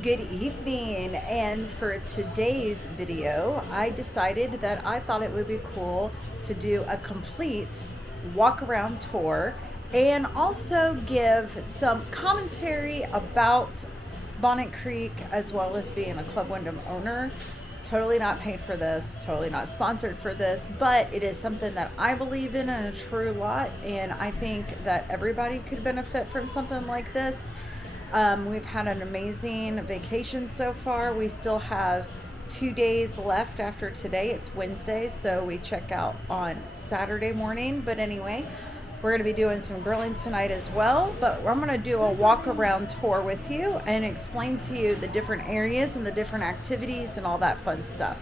Good evening, and for today's video I decided that I thought it would be cool to do a complete walk around tour and also give some commentary about Bonnet Creek as well as being a Club Wyndham owner. Totally not paid for this, totally not sponsored for this, but it is something that I believe in a true lot, and I think that everybody could benefit from something like this. We've had an amazing vacation so far. We still have 2 days left after today. It's Wednesday, so we check out on Saturday morning. But anyway, we're going to be doing some grilling tonight as well. But I'm going to do a walk around tour with you and explain to you the different areas and the different activities and all that fun stuff.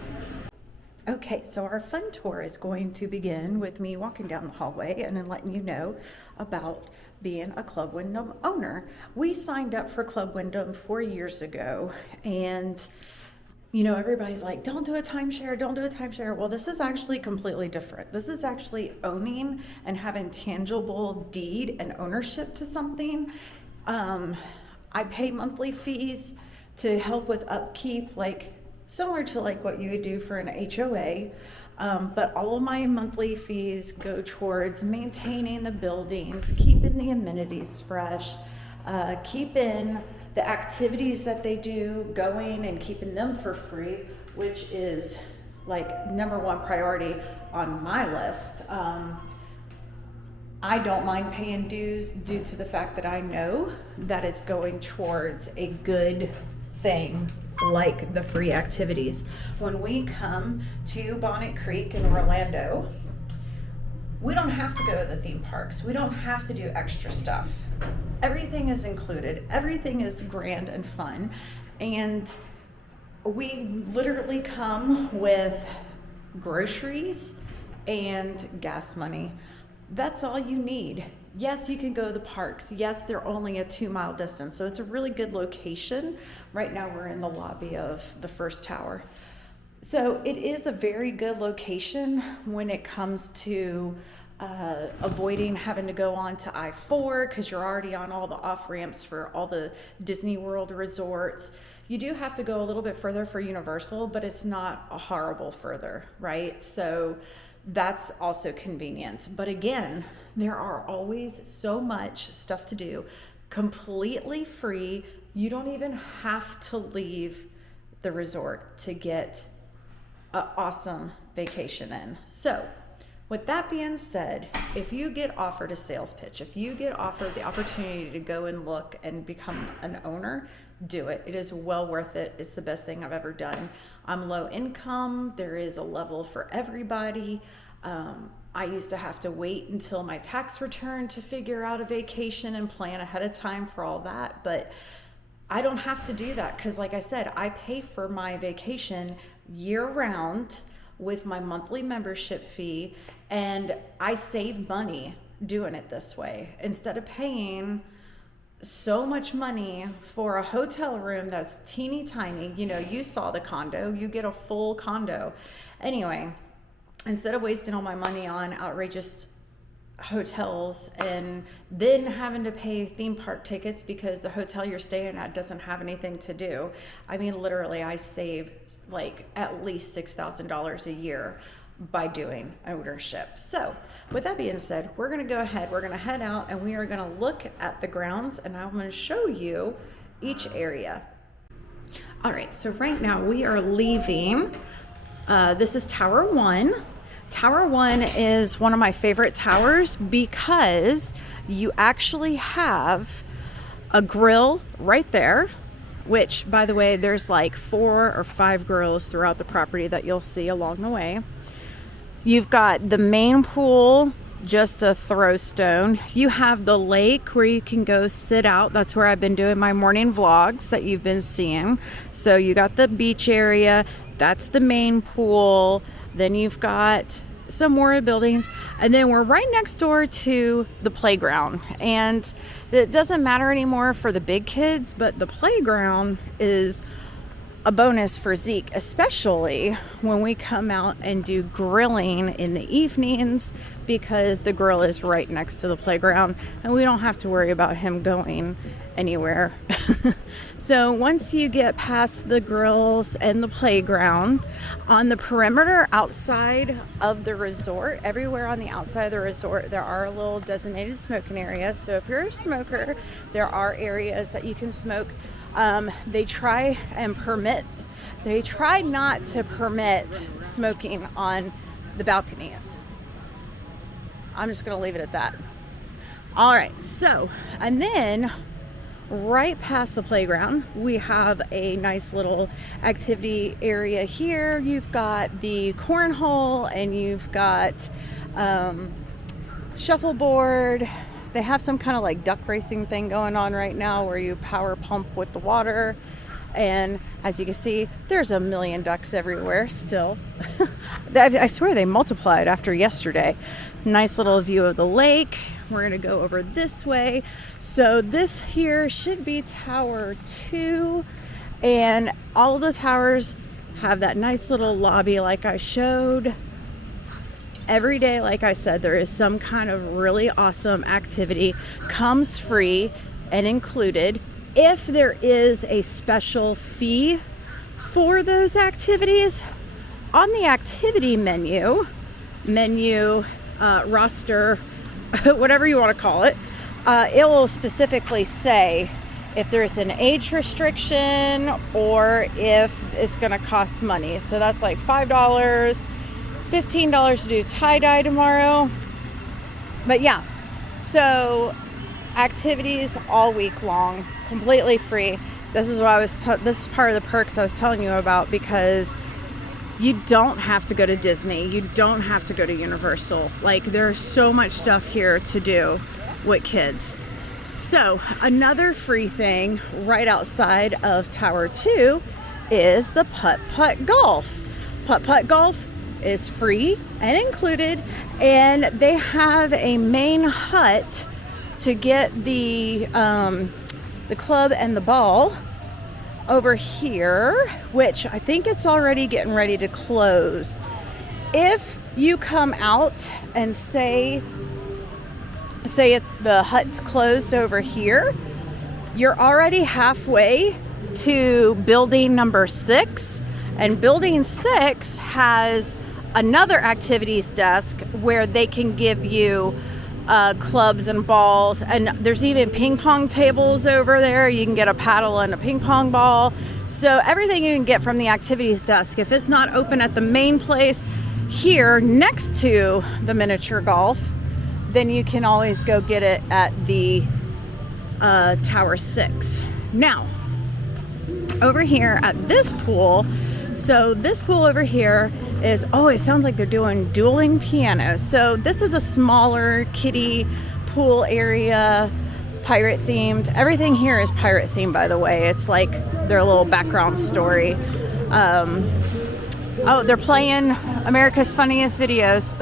Okay, so our fun tour is going to begin with me walking down the hallway and then letting you know about being a Club Wyndham owner. We signed up for Club Wyndham 4 years ago, and everybody's like, don't do a timeshare, don't do a timeshare. Well, this is actually completely different. This is actually owning and having tangible deed and ownership to something. I pay monthly fees to help with upkeep, similar to what you would do for an HOA. But all of my monthly fees go towards maintaining the buildings, keeping the amenities fresh, keeping the activities that they do going and keeping them for free, which is number one priority on my list. I don't mind paying dues due to the fact that I know that it's going towards a good thing, like the free activities. When we come to Bonnet Creek in Orlando, we don't have to go to the theme parks. We don't have to do extra stuff. Everything is included. Everything is grand and fun. And we literally come with groceries and gas money. That's all you need. Yes, you can go to the parks. Yes, they're only a 2-mile distance. So it's a really good location. Right now we're in the lobby of the first tower. So it is a very good location when it comes to avoiding having to go on to I-4 because you're already on all the off ramps for all the Disney World resorts. You do have to go a little bit further for Universal, but it's not a horrible further, right? So that's also convenient. But again, there are always so much stuff to do, completely free. You don't even have to leave the resort to get an awesome vacation in. So with that being said, if you get offered a sales pitch, if you get offered the opportunity to go and look and become an owner, do it. It is well worth it. It's the best thing I've ever done. I'm low income. There is a level for everybody. I used to have to wait until my tax return to figure out a vacation and plan ahead of time for all that. But I don't have to do that because, like I said, I pay for my vacation year round with my monthly membership fee, and I save money doing it this way instead of paying so much money for a hotel room that's teeny tiny. You saw the condo, you get a full condo. Anyway, instead of wasting all my money on outrageous hotels and then having to pay theme park tickets because the hotel you're staying at doesn't have anything to do. I mean, literally, I save at least $6,000 a year by doing ownership. So with that being said, we're going to go ahead, we're going to head out, and we are going to look at the grounds, and I'm going to show you each area. All right, so right now we are leaving. This is Tower 1. Tower 1 is one of my favorite towers because you actually have a grill right there, which, by the way, there's 4 or 5 grills throughout the property that you'll see along the way. You've got the main pool, just a throw stone. You have the lake where you can go sit out. That's where I've been doing my morning vlogs that you've been seeing. So you got the beach area. That's the main pool. Then you've got some more buildings, and then we're right next door to the playground. And it doesn't matter anymore for the big kids, but the playground is a bonus for Zeke, especially when we come out and do grilling in the evenings, because the grill is right next to the playground and we don't have to worry about him going anywhere. So once you get past the grills and the playground, on the perimeter outside of the resort, everywhere on the outside of the resort, there are little designated smoking areas. So if you're a smoker, there are areas that you can smoke. They try not to permit smoking on the balconies. I'm just going to leave it at that. All right, so, and then right past the playground, we have a nice little activity area here. You've got the cornhole and you've got shuffleboard. They have some kind of like duck racing thing going on right now where you power pump with the water. And as you can see, there's a million ducks everywhere still. I swear they multiplied after yesterday. Nice little view of the lake. We're gonna go over this way. So this here should be Tower 2. And all the towers have that nice little lobby like I showed. Every day, like I said, there is some kind of really awesome activity. Comes free and included. If there is a special fee for those activities, on the activity menu, roster, whatever you want to call it, it will specifically say if there's an age restriction or if it's going to cost money. So that's like $5, $15 to do tie-dye tomorrow. But yeah, so activities all week long, completely free. This is what this is part of the perks I was telling you about, because you don't have to go to Disney, you don't have to go to Universal. Like, there's so much stuff here to do with kids. So another free thing right outside of Tower 2 is the putt-putt golf. Putt-putt golf is free and included, and they have a main hut to get the club and the ball over here, which I think it's already getting ready to close. If you come out and say it's the hut's closed over here, you're already halfway to building number 6, and building 6 has another activities desk where they can give you clubs and balls, and there's even ping pong tables over there. You can get a paddle and a ping pong ball. So everything you can get from the activities desk, if it's not open at the main place here next to the miniature golf, then you can always go get it at the Tower 6. Now, over here at this pool, so this pool over here is, oh, it sounds like they're doing dueling pianos. So this is a smaller kiddie pool area, pirate themed. Everything here is pirate themed, by the way. It's like their little background story. Oh, they're playing America's Funniest Videos.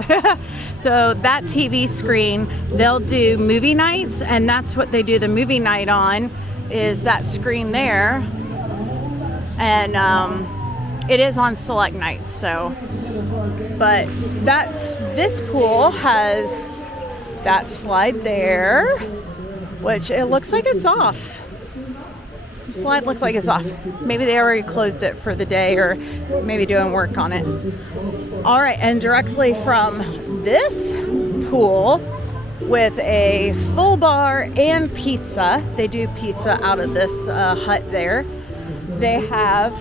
So that TV screen, they'll do movie nights, and that's what they do the movie night on, is that screen there. And it is on select nights, so, but this pool has that slide there, which it looks like it's off. The slide looks like it's off. Maybe they already closed it for the day, or maybe doing work on it. All right, and directly from this pool with a full bar and pizza, they do pizza out of this hut there. They have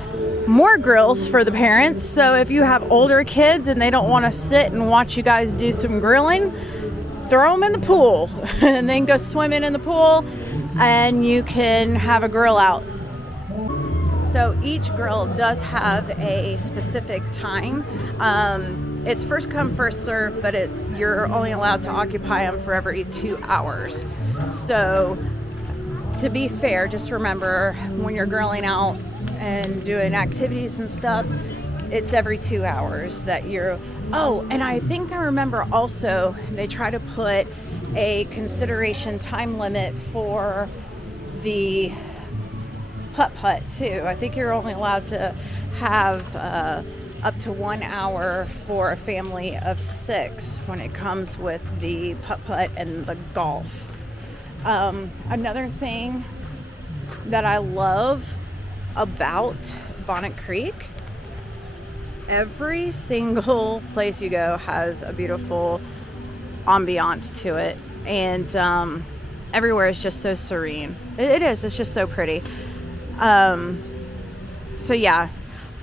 more grills for the parents. So if you have older kids and they don't want to sit and watch you guys do some grilling, throw them in the pool and then go swimming in the pool, and you can have a grill out. So each grill does have a specific time. It's first come, first serve, but you're only allowed to occupy them for every 2 hours. So to be fair, just remember when you're grilling out and doing activities and stuff, it's every 2 hours that you're, oh, and I think I remember also they try to put a consideration time limit for the putt-putt too. I think you're only allowed to have up to 1 hour for a family of 6 when it comes with the putt-putt and the golf. Another thing that I love about Bonnet Creek, every single place you go has a beautiful ambiance to it, and everywhere is just so serene. It is, it's just so pretty. So yeah,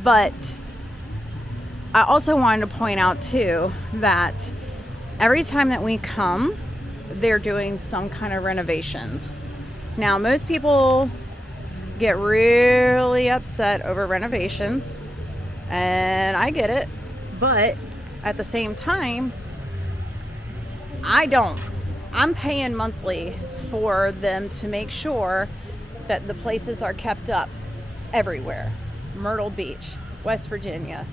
but I also wanted to point out too that every time that we come, they're doing some kind of renovations. Now, most people get really upset over renovations, and I get it, but at the same time, I don't. I'm paying monthly for them to make sure that the places are kept up everywhere. Myrtle Beach, West Virginia,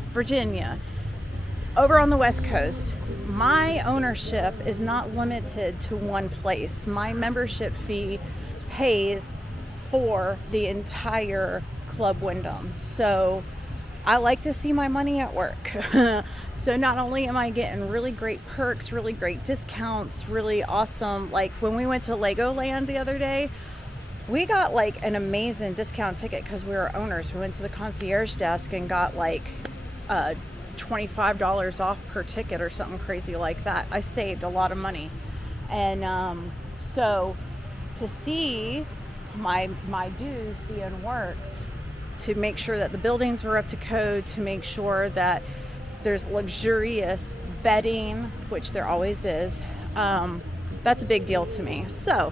over on the West Coast. My ownership is not limited to one place. My membership fee pays for the entire Club Wyndham. So I like to see my money at work. So not only am I getting really great perks, really great discounts, really awesome, like when we went to Legoland the other day, we got like an amazing discount ticket because we were owners. We went to the concierge desk and got like $25 off per ticket or something crazy like that. I saved a lot of money. And so to see my dues being worked, to make sure that the buildings are up to code, to make sure that there's luxurious bedding, which there always is, that's a big deal to me. So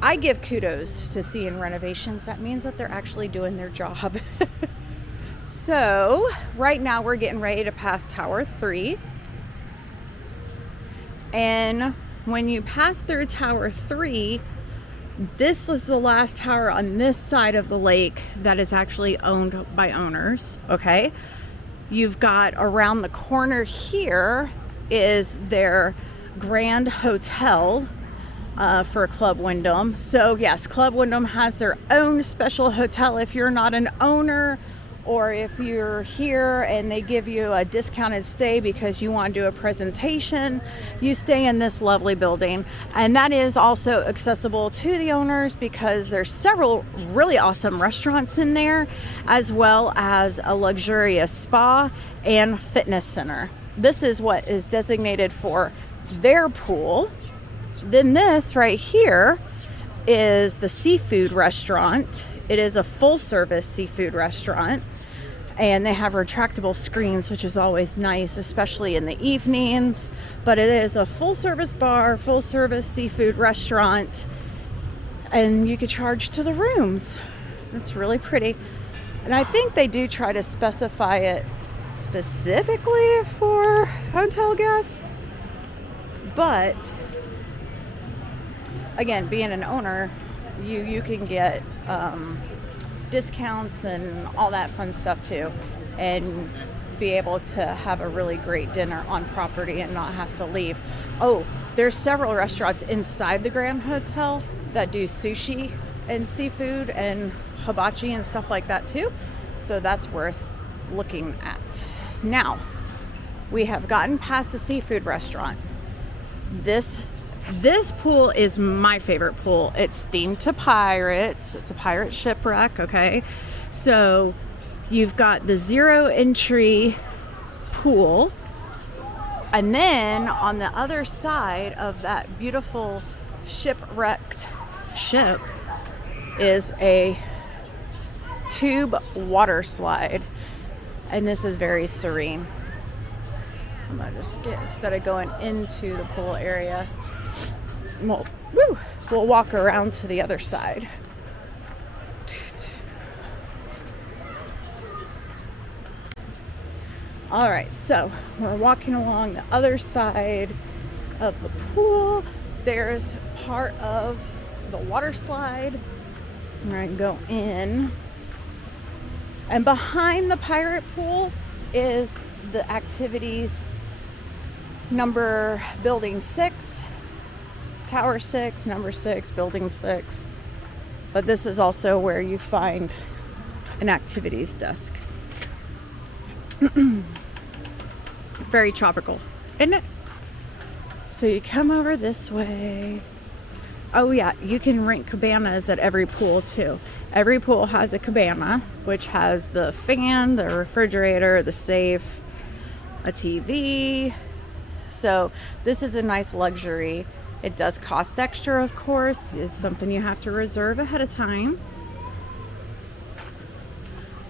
I give kudos to seeing renovations. That means that they're actually doing their job. So right now we're getting ready to pass Tower 3. And when you pass through Tower 3, this is the last tower on this side of the lake that is actually owned by owners, okay? You've got around the corner here is their Grand Hotel for Club Wyndham. So yes, Club Wyndham has their own special hotel if you're not an owner, or if you're here and they give you a discounted stay because you want to do a presentation, you stay in this lovely building. And that is also accessible to the owners because there's several really awesome restaurants in there, as well as a luxurious spa and fitness center. This is what is designated for their pool. Then this right here is the seafood restaurant. It is a full service seafood restaurant, and they have retractable screens, which is always nice, especially in the evenings. But it is a full service bar, full service seafood restaurant, and you could charge to the rooms. It's really pretty. And I think they do try to specify it specifically for hotel guests. But again, being an owner, you can get discounts and all that fun stuff too, and be able to have a really great dinner on property and not have to leave. Oh, there's several restaurants inside the Grand Hotel that do sushi and seafood and hibachi and stuff like that too, so that's worth looking at. Now, we have gotten past the seafood restaurant. This pool is my favorite pool. It's themed to pirates. It's a pirate shipwreck, okay? So you've got the 0 entry pool, and then on the other side of that beautiful shipwrecked ship is a tube water slide, and this is very serene. I'm gonna just get, instead of going into the pool area, we'll walk around to the other side. All right, so we're walking along the other side of the pool. There's part of the water slide. We're gonna go in, and behind the pirate pool is the activities building 6, tower 6, number 6, building 6. But this is also where you find an activities desk. Very tropical, isn't it? So you come over this way. Oh yeah, you can rent cabanas at every pool too. Every pool has a cabana, which has the fan, the refrigerator, the safe, a TV. So this is a nice luxury. It does cost extra, of course. It's something you have to reserve ahead of time.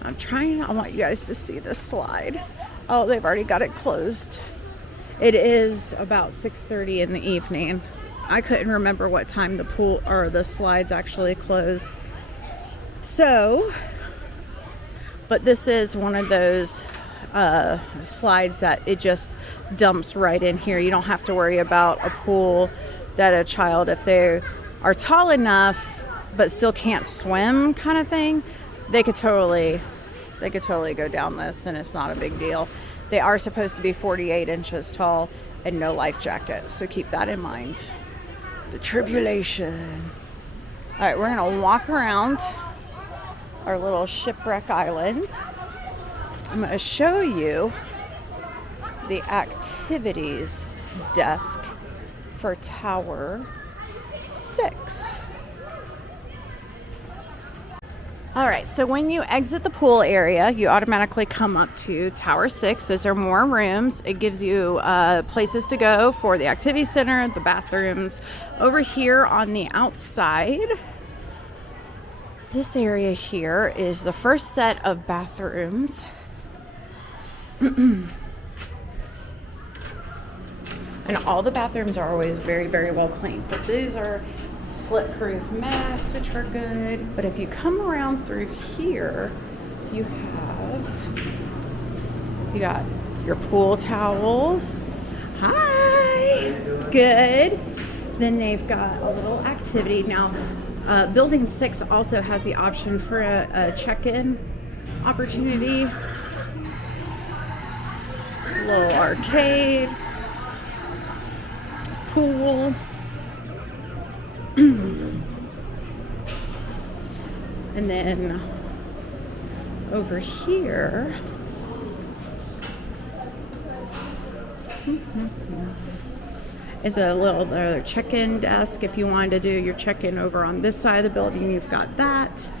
I want you guys to see this slide. Oh, they've already got it closed. It is about 6:30 in the evening. I couldn't remember what time the pool or the slides actually close. So, but this is one of those slides that it just dumps right in here. You don't have to worry about a pool that a child, if they are tall enough but still can't swim kind of thing, they could totally go down this and it's not a big deal. They are supposed to be 48 inches tall and no life jackets, so keep that in mind. The tribulation. All right, we're gonna walk around our little shipwreck island. I'm gonna show you the activities desk for Tower 6. All right, so when you exit the pool area, you automatically come up to Tower 6. Those are more rooms. It gives you places to go for the activity center, the bathrooms. Over here on the outside, this area here is the first set of bathrooms. And all the bathrooms are always very, very well cleaned. But these are slip-proof mats, which are good. But if you come around through here, you got your pool towels. Hi, good. Then they've got a little activity. Now, Building 6 also has the option for a check-in opportunity. A little arcade, pool. And then over here is a little check-in desk. If you wanted to do your check-in over on this side of the building, you've got that.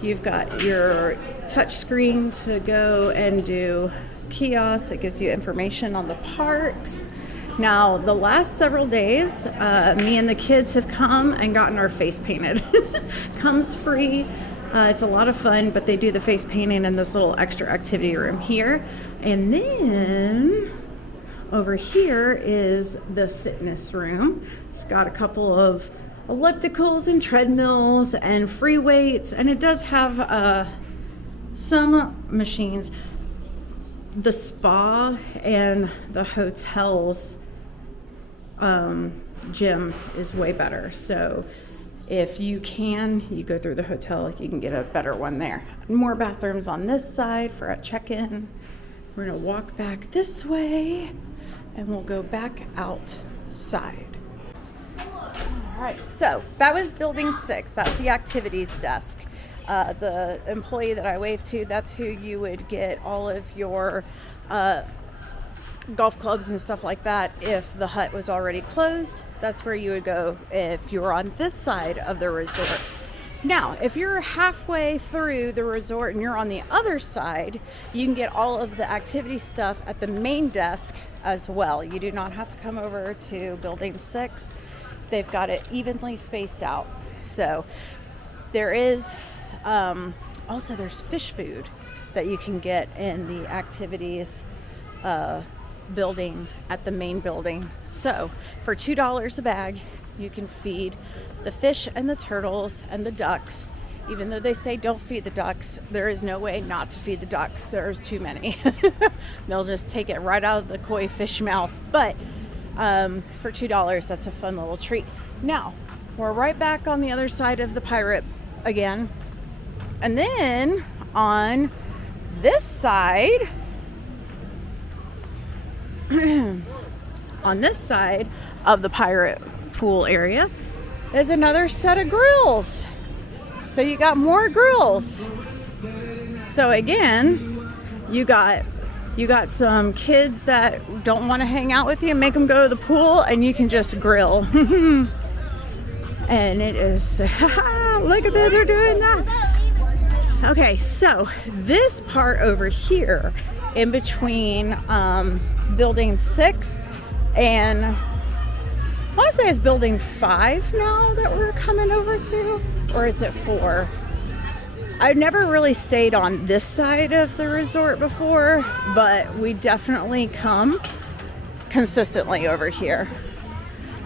You've got your touch screen to go and do kiosks. It gives you information on the parks. Now, the last several days, me and the kids have come and gotten our face painted. Comes free. It's a lot of fun, but they do the face painting in this little extra activity room here. And then over here is the fitness room. It's got a couple of ellipticals and treadmills and free weights, and it does have some machines. The spa and the hotel's gym is way better. So if you go through the hotel, you can get a better one there. More bathrooms on this side for a check-in. We're gonna walk back this way and we'll go back outside. All right, so that was Building 6. That's the activities desk. The employee that I waved to, that's who you would get all of your golf clubs and stuff like that. If the hut was already closed, that's where you would go if you were on this side of the resort. Now, if you're halfway through the resort and you're on the other side, you can get all of the activity stuff at the main desk as well. You do not have to come over to Building 6. They've got it evenly spaced out. So there is also there's fish food that you can get in the activities building at the main building. So for $2 a bag, you can feed the fish and the turtles and the ducks. Even though they say don't feed the ducks, there is no way not to feed the ducks. There's too many. They'll just take it right out of the koi fish mouth. But for $2, that's a fun little treat. Now, we're right back on the other side of the pirate again. And then on this side, on this side of the pirate pool area is another set of grills. So you got more grills. So again, you got You got some kids that don't want to hang out with you, make them go to the pool, and you can just grill. And it is, look at this, they're doing that. Okay, so this part over here, in between building 6 and I want to say it's building 5 now that we're coming over to, or is it 4? I've never really stayed on this side of the resort before, but we definitely come consistently over here.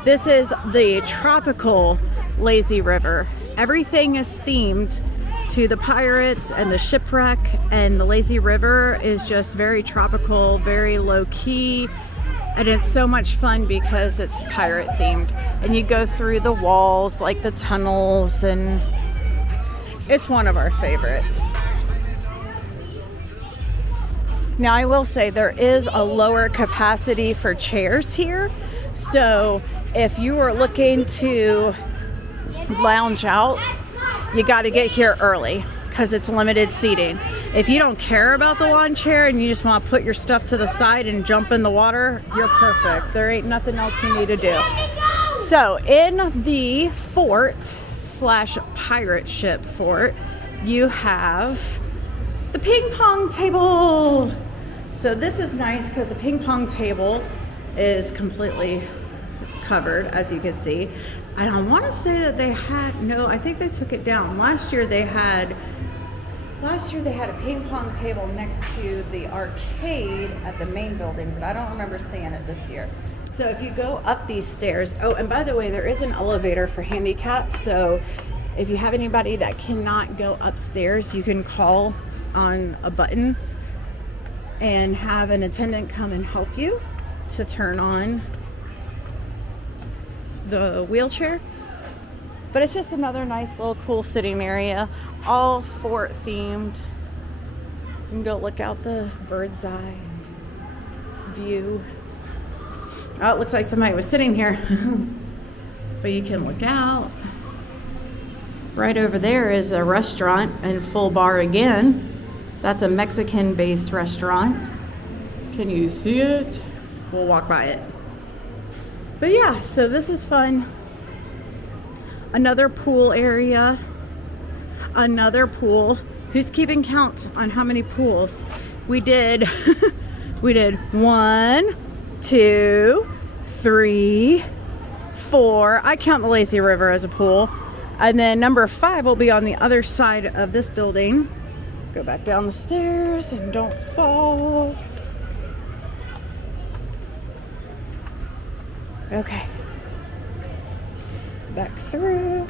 This is the tropical lazy river. Everything is themed to the pirates and the shipwreck, and the lazy river is just very tropical, very low key, and it's so much fun because it's pirate themed. And you go through the walls, like the tunnels, and it's one of our favorites. Now I will say there is a lower capacity for chairs here, so if you are looking to lounge out, you got to get here early because it's limited seating. If you don't care about the lawn chair and you just want to put your stuff to the side and jump in the water, you're perfect. There ain't nothing else you need to do. So in the fort slash pirate ship fort, you have the ping pong table. So this is nice because the ping pong table is completely covered, as you can see. And I want to say that they had, no, I think they took it down. Last year they had a ping pong table next to the arcade at the main building, but I don't remember seeing it this year. So if you go up these stairs, oh, and by the way, there is an elevator for handicap. So if you have anybody that cannot go upstairs, you can call on a button and have an attendant come and help you to turn on the wheelchair. But it's just another nice little cool sitting area, all fort themed. You can go look out the bird's eye view. Oh, it looks like somebody was sitting here. But you can look out. Right over there is a restaurant and full bar again. That's a Mexican-based restaurant. Can you see it? We'll walk by it. But yeah, so this is fun. Another pool area. Another pool. Who's keeping count on how many pools? We did 1, 2, 3, 4. I count the lazy river as a pool. And then number 5 will be on the other side of this building. Go back down the stairs and don't fall. Okay. Back through.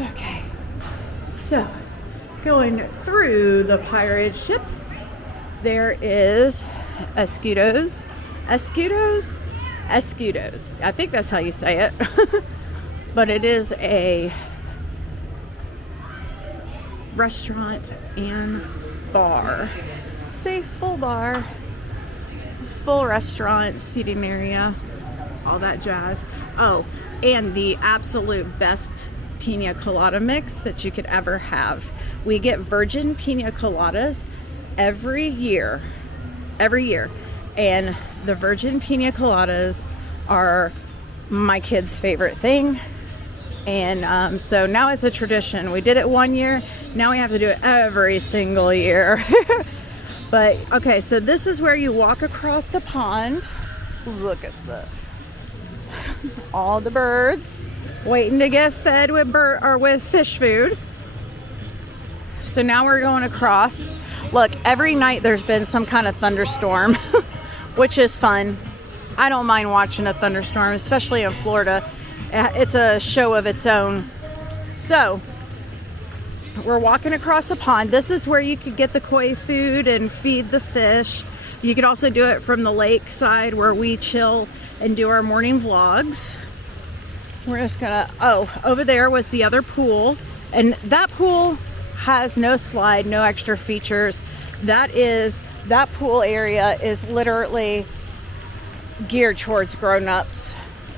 Okay. So, going through the pirate ship, there is Escudos. I think that's how you say it. But it is a restaurant and bar. Say full bar, full restaurant, seating area, all that jazz. Oh, and the absolute best pina colada mix that you could ever have. We get virgin pina coladas every year. And the virgin pina coladas are my kids' favorite thing. And so now it's a tradition. We did it one year, now we have to do it every single year. But okay, so this is where you walk across the pond. Look at all the birds waiting to get fed with fish food. So now we're going across. Look, every night there's been some kind of thunderstorm, which is fun. I don't mind watching a thunderstorm, especially in Florida. It's a show of its own. So we're walking across the pond. This is where you could get the koi food and feed the fish. You could also do it from the lake side where we chill and do our morning vlogs. We're just gonna, oh, over there was the other pool. And that pool has no slide, no extra features. That pool area is literally geared towards grown-ups,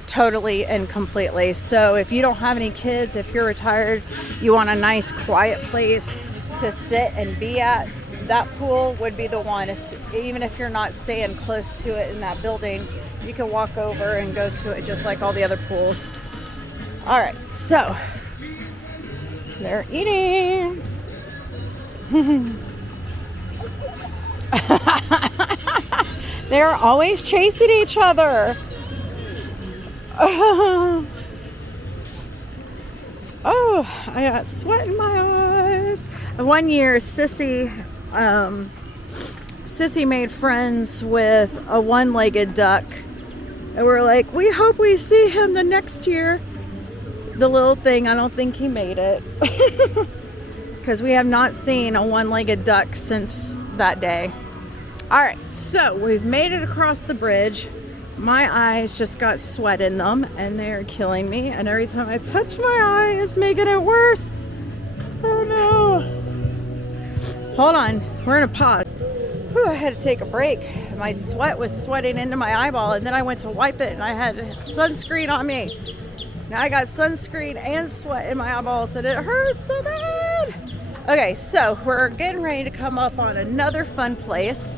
totally and completely. So if you don't have any kids, if you're retired, you want a nice quiet place, to sit and be at, that pool would be the one. Even if you're not staying close to it in that building, you can walk over and go to it just like all the other pools. All right, so they're eating. They're always chasing each other. Oh, I got sweat in my eyes. One year, Sissy made friends with a one-legged duck. And we're like, we hope we see him the next year. The little thing, I don't think he made it. Because we have not seen a one-legged duck since that day. All right, so we've made it across the bridge. My eyes just got sweat in them and they're killing me. And every time I touch my eye, it's making it worse. Oh no. Hold on, we're gonna pause. Whew, I had to take a break. My sweat was sweating into my eyeball and then I went to wipe it and I had sunscreen on me. Now I got sunscreen and sweat in my eyeballs and it hurts so bad. Okay, so we're getting ready to come up on another fun place.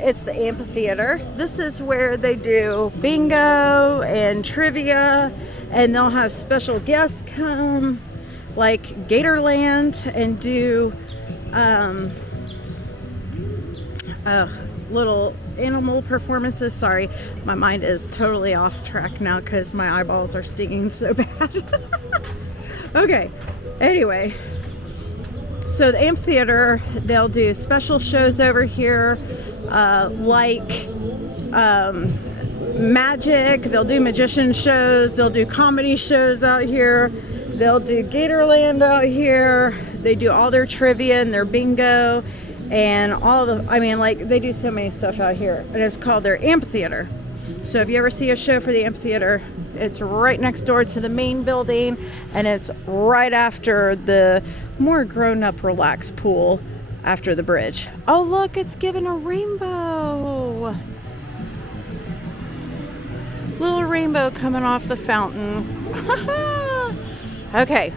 It's the Amphitheater. This is where they do bingo and trivia, and they'll have special guests come, like Gatorland, and do little animal performances. Sorry, my mind is totally off track now because my eyeballs are stinging so bad. Okay, anyway, so the Amphitheater, they'll do special shows over here. Like magic, they'll do magician shows, they'll do comedy shows out here, they'll do Gatorland out here, they do all their trivia and their bingo and all the, I mean, like, they do so many stuff out here, and it's called their Amphitheater. So if you ever see a show for the Amphitheater, it's right next door to the main building, and it's right after the more grown-up relaxed pool after the bridge. Oh look, it's giving a rainbow. Little rainbow coming off the fountain. Okay.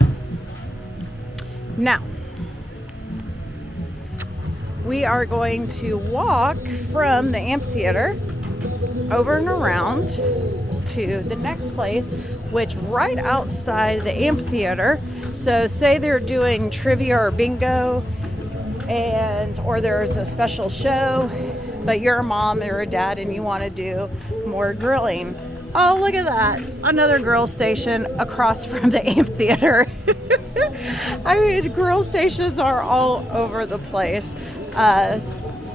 Now, we are going to walk from the Amphitheater over and around to the next place, which right outside the Amphitheater. So say they're doing trivia or bingo, or there's a special show, but you're a mom or a dad and you want to do more grilling. Oh, look at that. Another grill station across from the Amphitheater. I mean, grill stations are all over the place.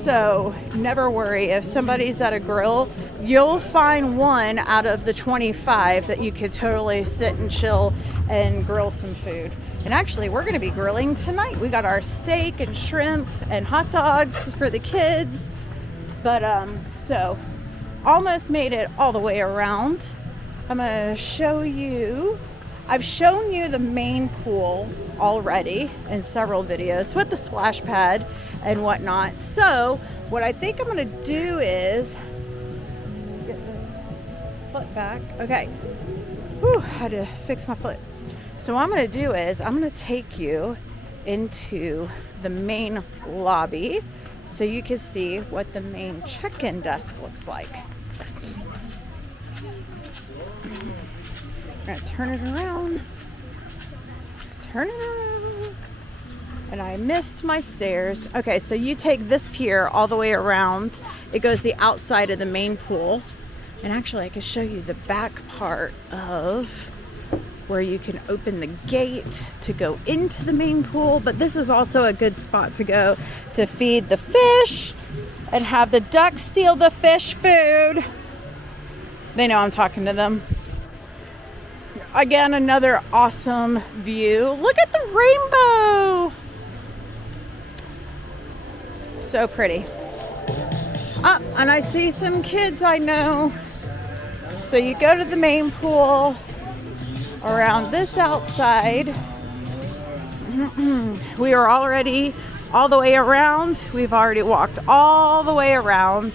So never worry. If somebody's at a grill, you'll find one out of the 25 that you could totally sit and chill and grill some food. And actually, we're going to be grilling tonight. We got our steak and shrimp and hot dogs for the kids. But, so, almost made it all the way around. I'm going to show you. I've shown you the main pool already in several videos with the splash pad and whatnot. So, what I think I'm going to do is get this foot back. Okay. Whew, I had to fix my foot. So what I'm going to do is I'm going to take you into the main lobby so you can see what the main check-in desk looks like. I'm going to turn it around. Turn it around. And I missed my stairs. Okay, so you take this pier all the way around. It goes the outside of the main pool. And actually, I can show you the back part of where you can open the gate to go into the main pool. But this is also a good spot to go to feed the fish and have the ducks steal the fish food. They know I'm talking to them. Again, another awesome view. Look at the rainbow. So pretty. And I see some kids I know. So you go to the main pool around this outside. We are already all the way around. We've already walked all the way around.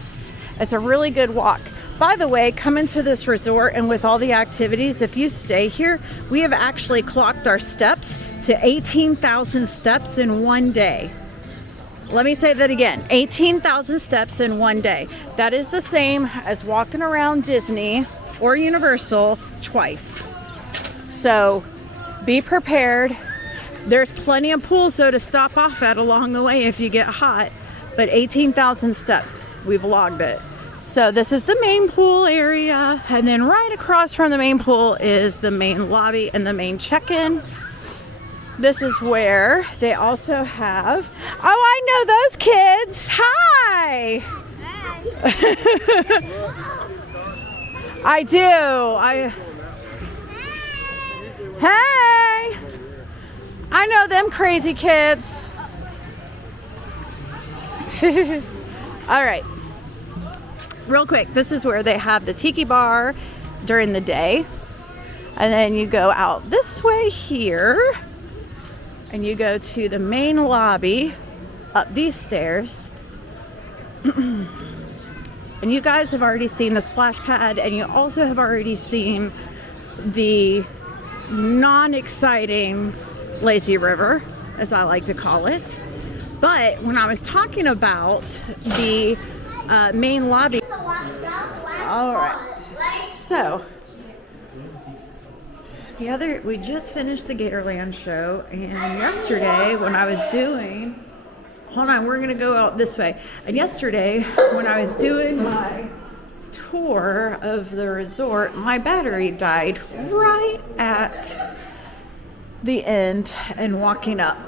It's a really good walk. By the way, coming to this resort and with all the activities, if you stay here, we have actually clocked our steps to 18,000 steps in one day. Let me say that again, 18,000 steps in one day. That is the same as walking around Disney or Universal twice. So be prepared. There's plenty of pools though to stop off at along the way if you get hot, but 18,000 steps, we've logged it. So this is the main pool area, and then right across from the main pool is the main lobby and the main check-in. This is where they also have, oh, I know those kids. Hi. I do. Hey. I know them crazy kids. All right. Real quick, this is where they have the tiki bar during the day. And then you go out this way here. And you go to the main lobby up these stairs. And you guys have already seen the splash pad, and you also have already seen the non-exciting lazy river, as I like to call it. But when I was talking about the main lobby, all right, so we just finished the Gatorland show, and yesterday when I was doing, hold on, we're gonna go out this way. And yesterday when I was doing my tour of the resort, my battery died right at the end and walking up.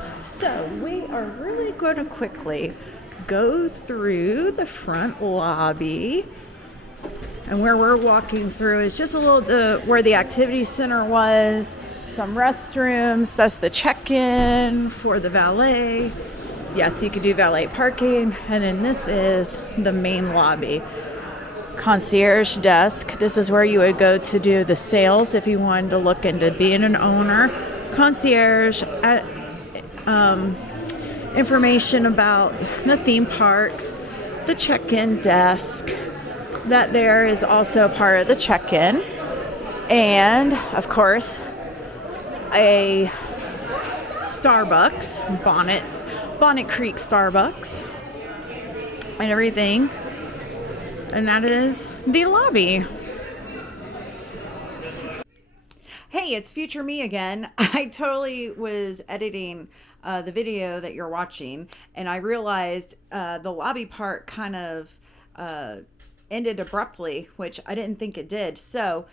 So we are really going to quickly go through the front lobby. And where we're walking through is just a little where the activity center was, some restrooms. That's the check-in for the valet. Yes, you could do valet parking. And then this is the main lobby. Concierge desk. This is where you would go to do the sales if you wanted to look into being an owner. Concierge, information about the theme parks, the check-in desk. That there is also part of the check-in, and of course a Starbucks, Bonnet Creek Starbucks, and everything. And that is the lobby. Hey, it's future me again. I totally was editing the video that you're watching, and I realized the lobby part kind of ended abruptly, which I didn't think it did. So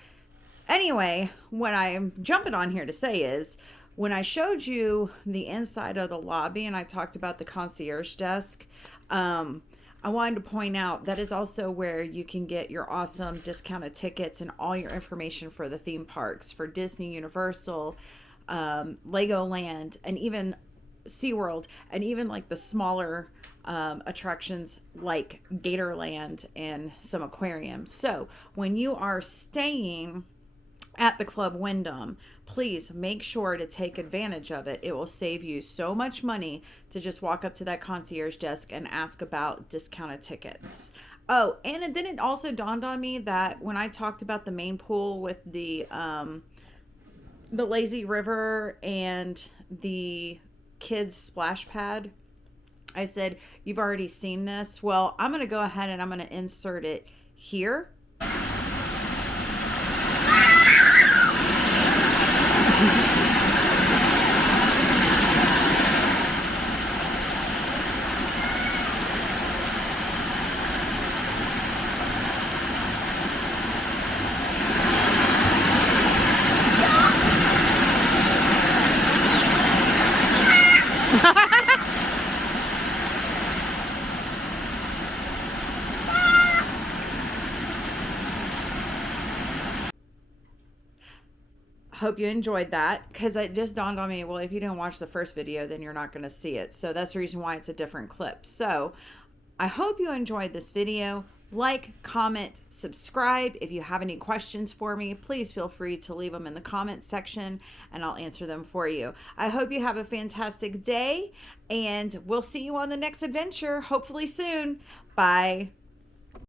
anyway, what I'm jumping on here to say is, when I showed you the inside of the lobby and I talked about the concierge desk, I wanted to point out that is also where you can get your awesome discounted tickets and all your information for the theme parks, for Disney, Universal, Legoland, and even SeaWorld, and even like the smaller attractions like Gatorland and some aquariums. So when you are staying at the Club Wyndham, please make sure to take advantage of it. It will save you so much money to just walk up to that concierge desk and ask about discounted tickets. Oh, and then it also dawned on me that when I talked about the main pool with the lazy river and the kids splash pad, I said, you've already seen this. Well, I'm going to go ahead and I'm going to insert it here. Hope you enjoyed that, because it just dawned on me, well, if you didn't watch the first video, then you're not going to see it. So that's the reason why it's a different clip. So I hope you enjoyed this video. Like, comment, subscribe. If you have any questions for me, please feel free to leave them in the comment section and I'll answer them for you. I hope you have a fantastic day, and we'll see you on the next adventure, hopefully soon. Bye.